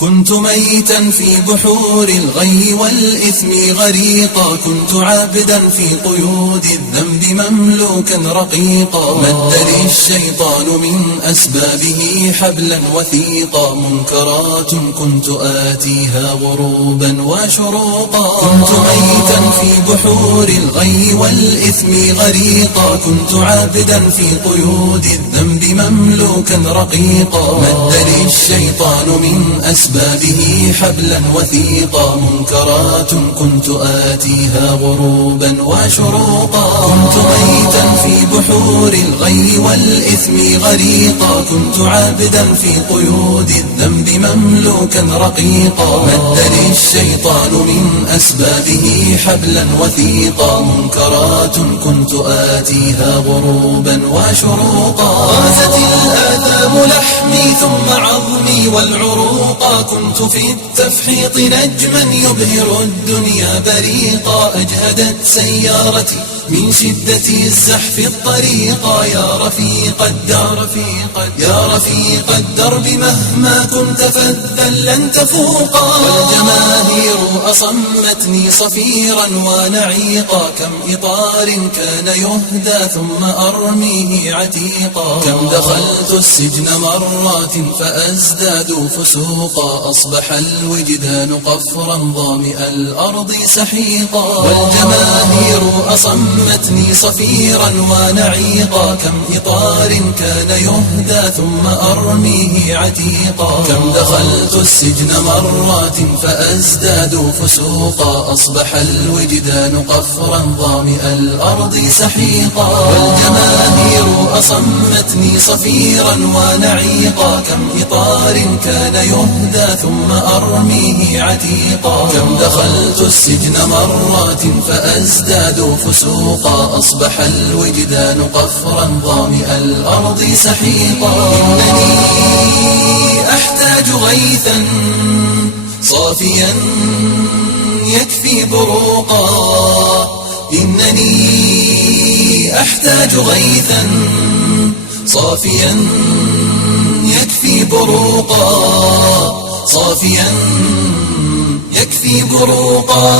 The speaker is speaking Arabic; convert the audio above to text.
كنت ميتا في بحور الغي والإثم غريقا، كنت عابدا في قيود الذنب مملوكا رقيقا، مد لي الشيطان من أسبابه حبلا وثيقا، منكرات كنت آتيها غروبا وشروقا. كنت ميتا في بحور الغي والإثم غريقا، كنت عابدا في قيود الذنب مملوكا رقيقا، مد لي الشيطان من أسبابه حبلا وثيقا، منكرات كنت آتيها غروبا وشروقا. كنت ميتا في بحور الغي والإثم غريقا، كنت عابدا في قيود الذنب مملوكا رقيقا، مد لي الشيطان من أسبابه حبلا وثيقا، منكرات كنت آتيها غروبا وشروقا. غازت الآثام لحمي ثم عظمي والعروقا، كنت في التفحيط نجما يبهر الدنيا بريقا، أجهدت سيارتي من شدة الزحف الطريقا، يا رفيق الدرب يا رفيق الدرب مهما كنت فذا لن تفوقا. والجماهير أصمتني صفيرا ونعيقا، كم إطار كان يهدى ثم أرميه عتيقا، كم دخلت السجن مرات فأزداد فسوقا، أصبح الوجدان قفرا ظامئ الأرض سحيقا. والجماهير أصمتني صفيرا ونعيقا، كم إطار كان يهدى ثم أرميه عتيقا، كم دخلت السجن مرات فأزداد فسوقا، أصبح الوجدان قفرا ظامئ الأرض سحيقا. والجماهير أصمتني صفيرا ونعيقا، كم إطار كان يهدى ثم أرميه عتيقا، كم دخلت السجن مرات فأزداد فسوقا، أصبح الوجدان قفرا ظامئ الأرض سحيقا. إنني أحتاج غيثا صافيا يكفي بروقا، إنني أحتاج غيثا صافيا يكفي بروقا، صافيا يكفي بروقا.